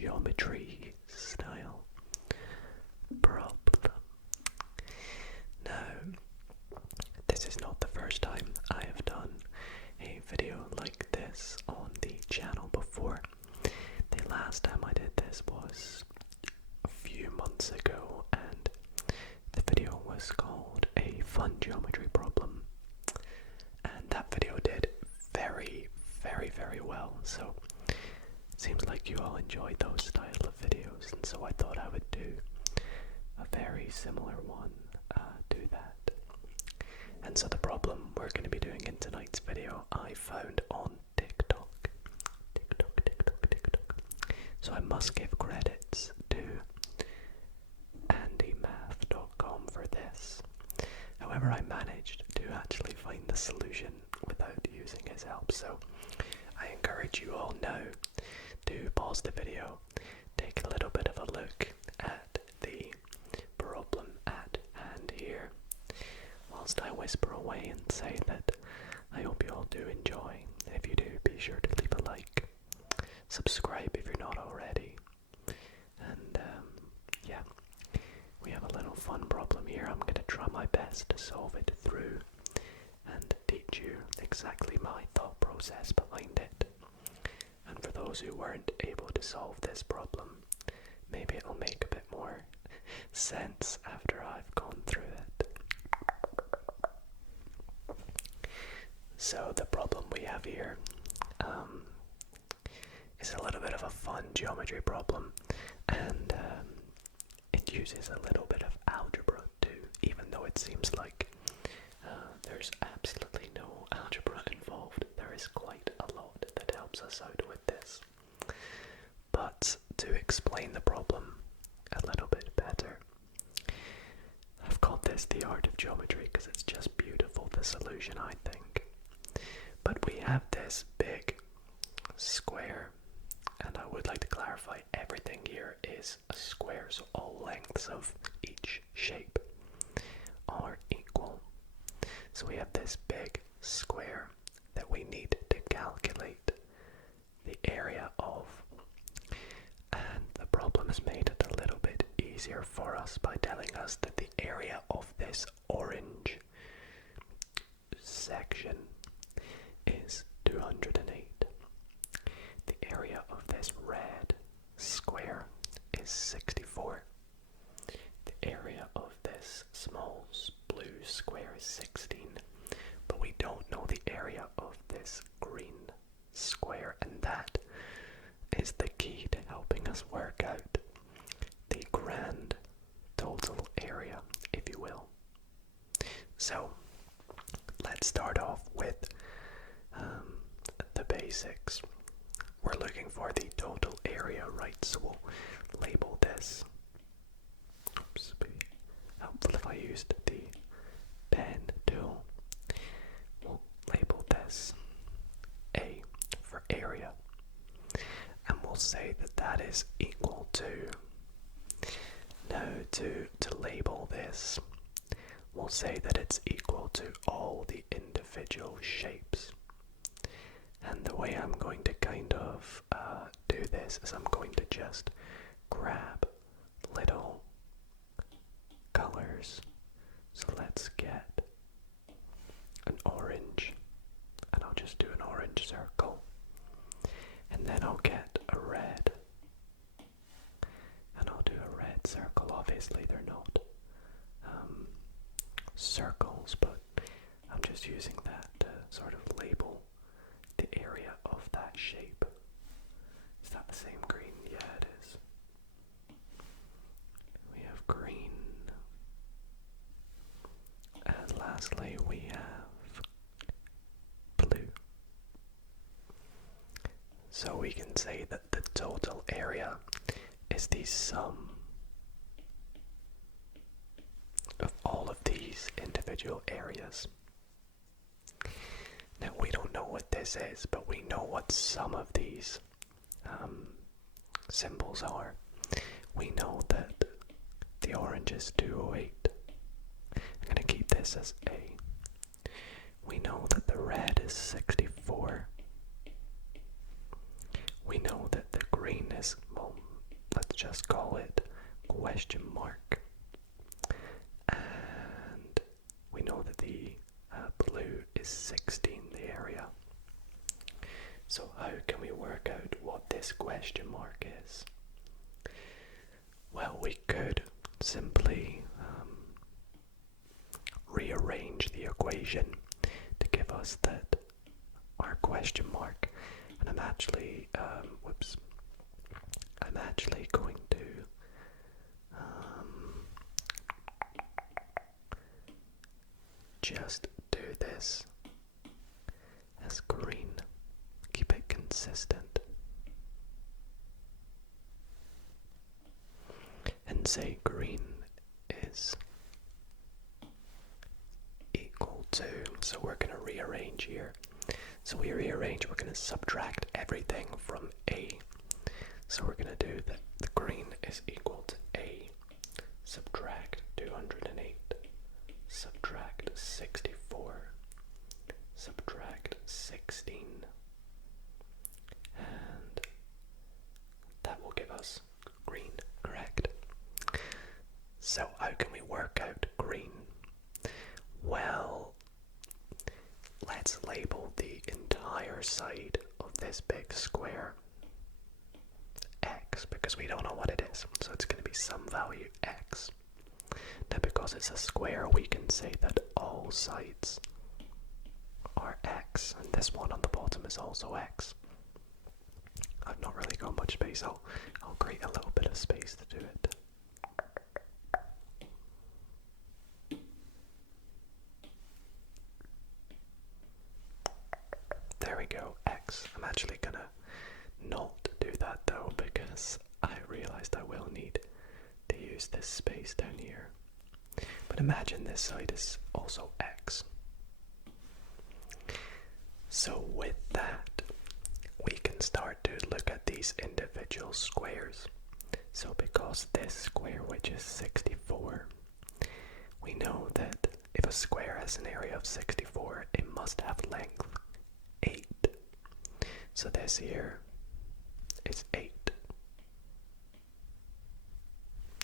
geometry style problem. Now, this is not the first time I have done a video like this on the channel before. The last time I did this was a few months ago, and the video was called A Fun Geometry Problem, and that video did very, very, very well. So it seems like you all enjoyed those style of videos, and so I thought I would do a very similar one to that. And so the problem we're going to be doing in tonight's video I found on TikTok. So I must give credits to andymath.com for this. However, I managed to actually find the solution without using his help, so I encourage you all now to pause the video, take a little bit of a look at the problem at hand here, whilst I whisper away and say that I hope you all do enjoy. And if you do, be sure to leave a like, subscribe if you're not already, and yeah, we have a little fun problem here. I'm going to try my best to solve it through and teach you exactly my thought process behind it. And for those who weren't able to solve this problem, maybe it'll make a bit more sense after I've gone through it. So the problem we have here is a little bit of a fun geometry problem, and it uses a little bit of algebra too, even though it seems like there's absolutely no algebra involved. There is quite a lot that helps us out with this. But to explain the problem a little bit better, I've called this the art of geometry because it's just beautiful, the solution, I think. But we have this big square, and I would like to clarify everything here is a square, so all lengths of each shape are equal. So we have this big square that we need to calculate the area of, and the problem has made it a little bit easier for us by telling us that the area of this orange section is 208. The area of this red square is 64. The area of this small blue square is 16. But we don't know the area of this green square, and that is the key to helping us work out the grand total area, if you will. So let's start off with the basics. We're looking for the total area, right? So we'll label this. Oops, be helpful if I used the pen tool. We'll label this A for area, and we'll say that that is equal to, now to label this, we'll say that it's equal to all the individual shapes. And the way I'm going to kind of do this is I'm going to just grab little colors. So let's get an orange, and I'll just do an orange circle. And then I'll get a red, and I'll do a red circle. Obviously they're not circles, but I'm just using that to sort of label the area of that shape. Is that the same green? Yeah, it is. We have green, and lastly we have blue. So we can say that the total area is the sum of all of these individual areas. Now we don't know what this is, but we know what some of these symbols are. We know that the orange is 208. I'm going to keep this as A. We know that the red is 64. We know that the green is, well, just call it question mark. And we know that the blue is 16, the area. So how can we work out what this question mark is? Well, we could simply rearrange the equation to give us that our question mark, and I'm actually going to just do this as green, keep it consistent, and say green is equal to, so we're going to rearrange here. So we rearrange, we're going to subtract everything from A. So we're going to do that the green is equal to A, subtract 208, subtract 64, subtract 16, and that will give us green, correct? So how can we work out green? Well, let's label the entire side of this big square X, because we don't know what it is, so it's going to be some value X. Now because it's a square, we can say that all sides are X, and this one on the bottom is also X. I've not really got much space, I'll create a little bit of space to do it. There we go, X. I'm actually gonna not do that though, because I realized I will need to use this space down here. But imagine this side is also X. So with that, we can start to look at these individual squares. So because this square, which is 64, we know that if a square has an area of 64, it must have length 8. So this here is 8.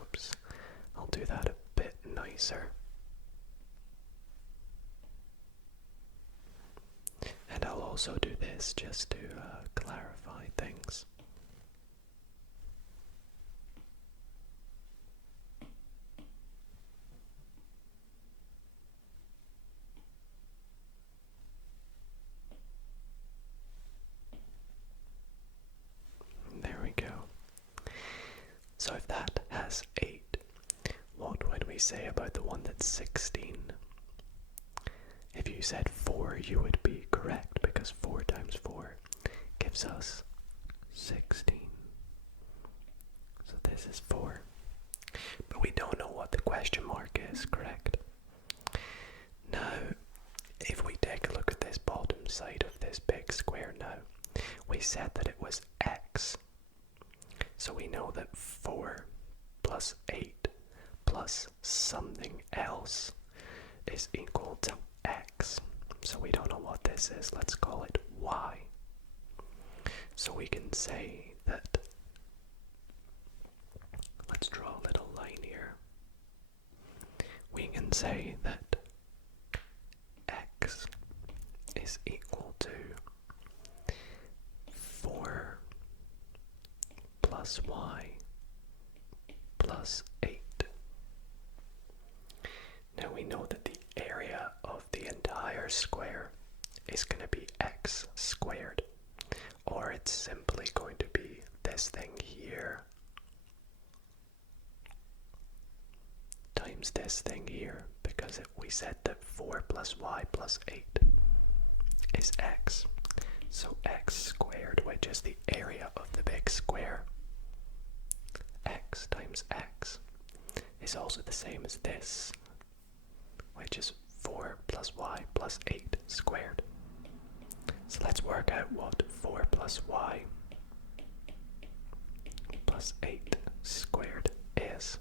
Oops, I'll do that a bit nicer. And I'll also do this just to clarify things. There we go. So if that has 8, what would we say about the one that's 16? If you said 4, you would be correct, because 4 times 4 gives us 16. So this is 4. But we don't know what the question mark is, correct? Now, if we take a look at this bottom side of this big square now, we said that it was X. So we know that 4 plus 8 plus something else is equal to X. So we don't know what this is. Let's call it Y. So we can say that, let's draw a little line here. We can say that X is equal to 4 plus Y plus 8. Now we know that the area of the entire square is going to be X squared, or it's simply going to be this thing here times this thing here, because we said that 4 plus Y plus 8 is X. So X squared, which is the area of the big square, X times X, is also the same as this, which is 4 plus Y plus 8 squared. So let's work out what 4 plus Y plus 8 squared is.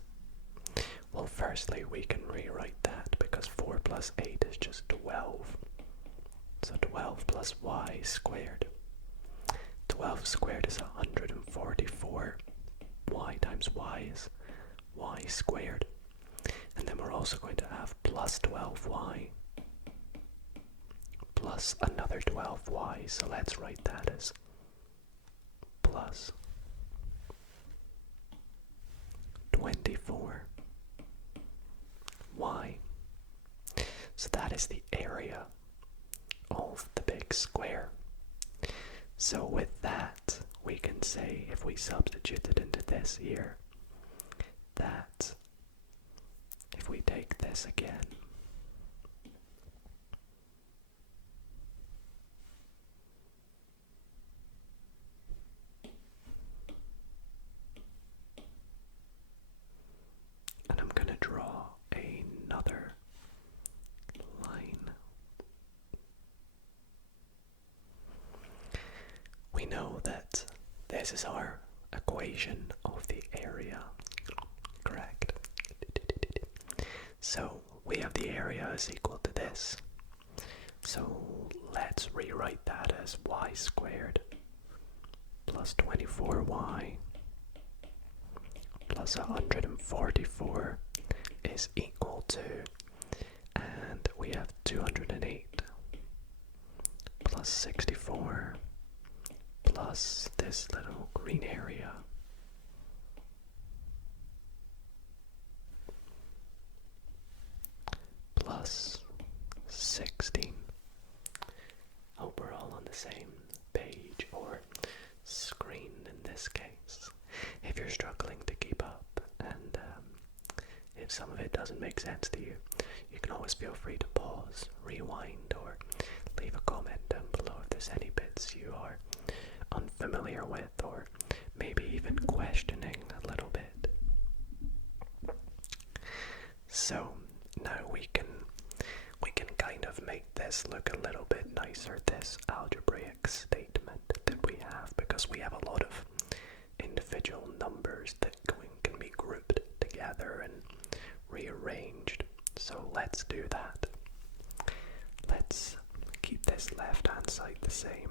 Well, firstly, we can rewrite that, because 4 plus 8 is just 12. So 12 plus Y squared. 12 squared is 144. y times y is y squared. And then we're also going to have plus 12y plus another 12y. So let's write that as plus 24y. So that is the area of the big square. So with that, we can say, if we substitute it into this here, that if we take this again, and I'm going to draw another line. We know that this is our equation of the area, correct? So we have the area is equal to this. So let's rewrite that as y squared plus 24y plus 144 is equal to, and we have 208 plus 64 plus this little green area plus 16. Hope we're all on the same page or screen in this case. If you're struggling to keep up and if some of it doesn't make sense to you, you can always feel free to pause, rewind, or leave a comment down below if there's any bits you are unfamiliar with or maybe even questioning a little bit. So now we can kind of make this look a little bit nicer, this algebraic statement that we have, because we have a lot of individual numbers that can be grouped together and rearranged. So let's do that. Let's keep this left hand side the same.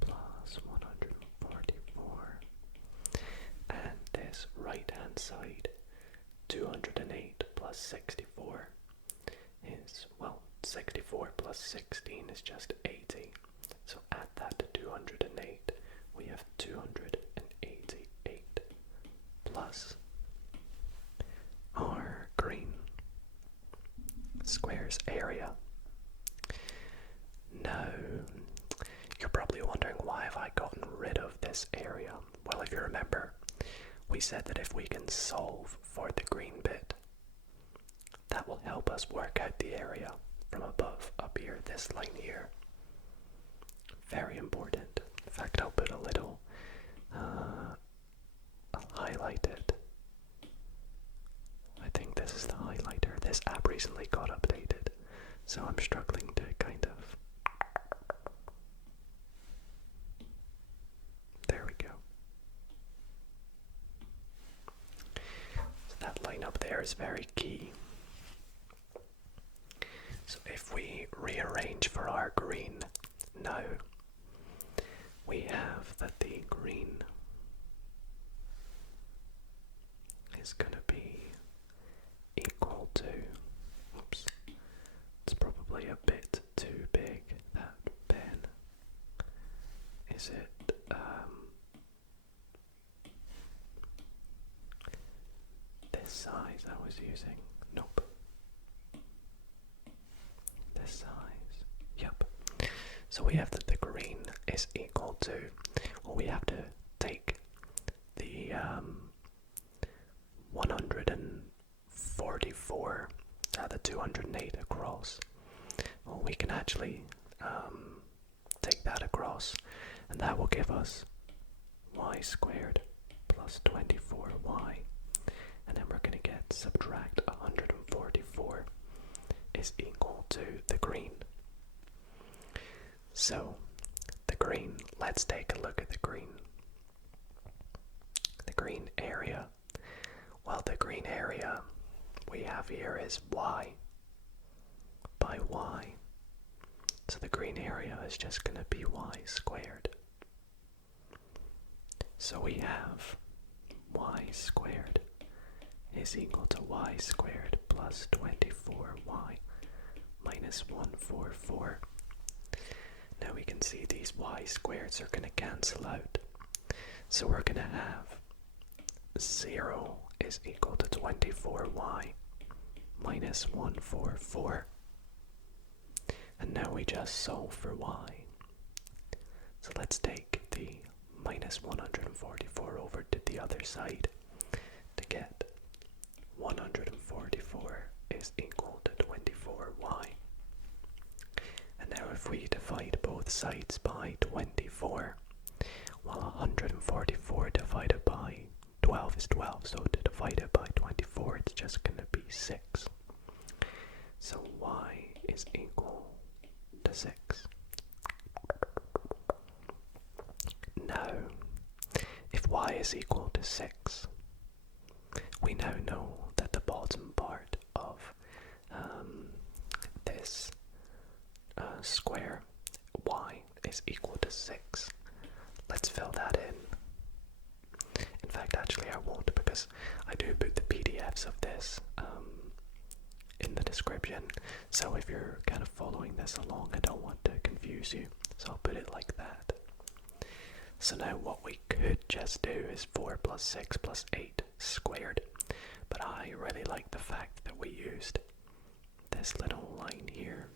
Plus 144. And this right hand side, 208 plus 64 is, well, 64 plus 16 is just 80. So add that to 208. We have 288 plus our green square's area. Now, you're probably wondering, why have I gotten rid of this area? Well, if you remember, we said that if we can solve for the green bit, that will help us work out the area from above up here, this line here. Very important. In fact, I'll put a little, I'll highlight it. I think this is the highlighter. This app recently got updated, so I'm struggling to kind of, there we go. So that line up there is very key. So if we rearrange for our green now, we have that the green is going to be equal to, oops, it's probably a bit too big, that pen. Is it, this size I was using? Nope. This size. Yep. So we have that the green is equal to, well, we have to take the 144, the 208 across. Well, we can actually take that across, and that will give us y squared plus 24y. And then we're going to get subtract 144 is equal to the green. So, the green, let's take a look at the green. The green area. Well, the green area we have here is y by y. So the green area is just going to be y squared. So we have y squared is equal to y squared plus 24y minus 144. Now we can see these y squareds are going to cancel out. So we're going to have 0 is equal to 24y minus 144. And now we just solve for y. So let's take the minus 144 over to the other side to get 144 is equal to 24y. And now if we divide both sides by 24, well, 144 divided by 12 is 12, so to divide it by 24 it's just going to be 6. So y is equal to 6. Now, if y is equal to 6, we now know that the bottom part of this square y is equal to 6. Let's fill that in. In fact, actually I won't, because I do put the PDFs of this in the description, so if you're kind of following this along, I don't want to confuse you, so I'll put it like that. So now what we could just do is 4 plus 6 plus 8 squared, but I really like the fact that we used this little line here.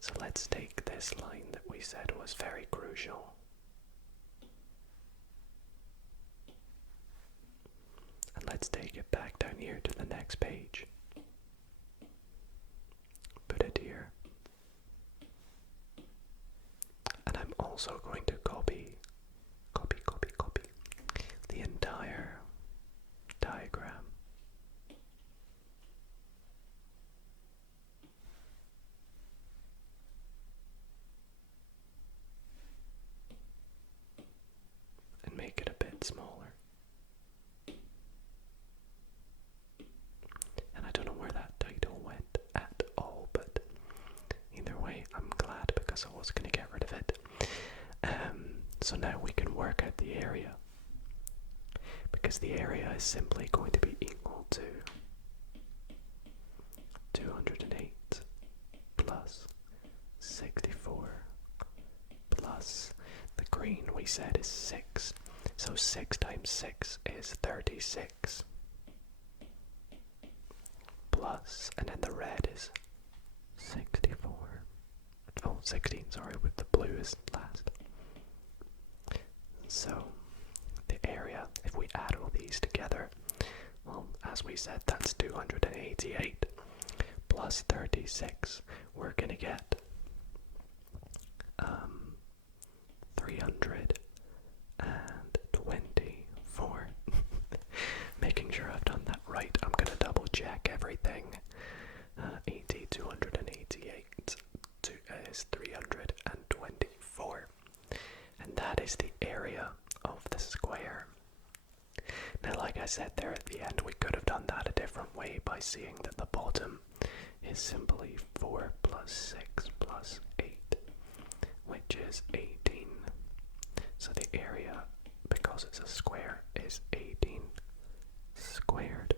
So let's take this line that we said was very crucial, and let's take it back down here to the next page. Put it here. And I'm also going to copy the entire diagram. And make it a bit smaller. And I don't know where that title went at all, but either way, I'm glad, because I was going to get rid of it. So now we can work out the area, because the area is simply going to be equal to 208 plus 64 plus the green we said is 6. So 6 times 6 is 36. Plus, and then the red is 64. Oh, 16, sorry, with the blue is last. So, the area, if we add all these together, well, as we said, that's 288 plus 36. We're going to get 324. Making sure I've done that right. I'm going to double check everything. 288 is 324. And that is the area of the square. Now, like I said there at the end, we could have done that a different way by seeing that the bottom is simply 4 plus 6 plus 8, which is 18. So the area, because it's a square, is 18 squared.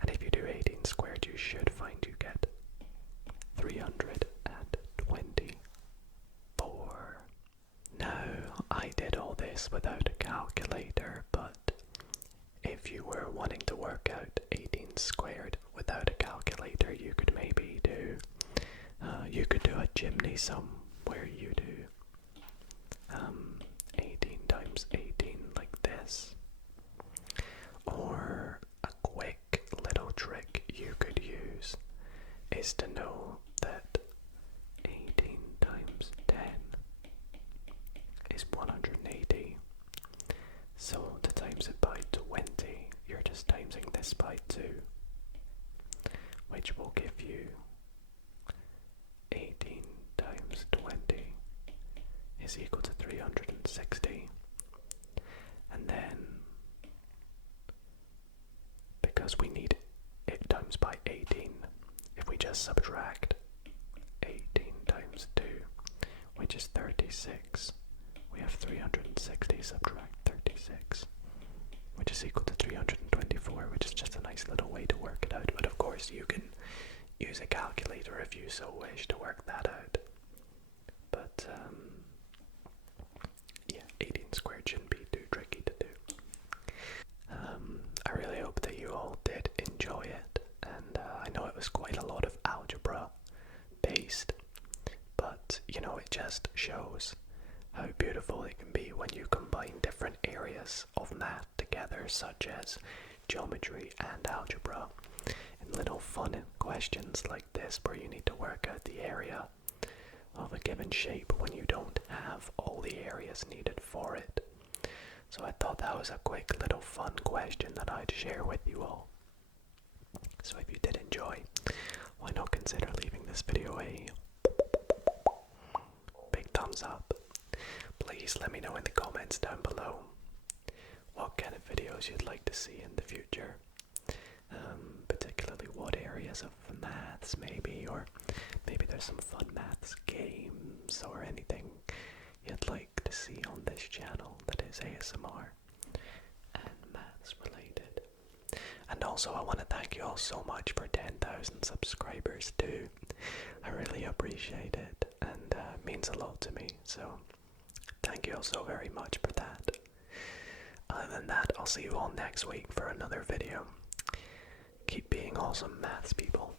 And if you do 18 squared, you should find you get 324. Now, I did all this without a calculator, but if you were wanting to work out 18 squared without a calculator, you could maybe do, you could do a chimney sum where you do 18 times 18 like this. Or a quick little trick you could use is to know that 18 times 10 is 180. So to times it by 20, you're just timesing this by 2, which will give you 18 times 20 is equal to 360. And then, because we need it times by 18, if we just subtract 18 times 2, which is 36, we have 360 subtract 6, which is equal to 324, which is just a nice little way to work it out. But of course you can use a calculator if you so wish to work that out. But yeah, 18 squared shouldn't be too tricky to do. I really hope that you all did enjoy it, and I know it was quite a lot of algebra based, but you know, it just shows how beautiful it can be when you combine different areas of math together, such as geometry and algebra, in little fun questions like this where you need to work out the area of a given shape when you don't have all the areas needed for it. So I thought that was a quick little fun question that I'd share with you all. So if you did enjoy, why not consider leaving this video a big thumbs up. Please let me know in the comments down below what kind of videos you'd like to see in the future. Particularly what areas of maths maybe, or maybe there's some fun maths games or anything you'd like to see on this channel that is ASMR and maths related. And also I want to thank you all so much for 10,000 subscribers too. I really appreciate it, and it means a lot to me, so thank you all so very much for that. Other than that, I'll see you all next week for another video. Keep being awesome maths people.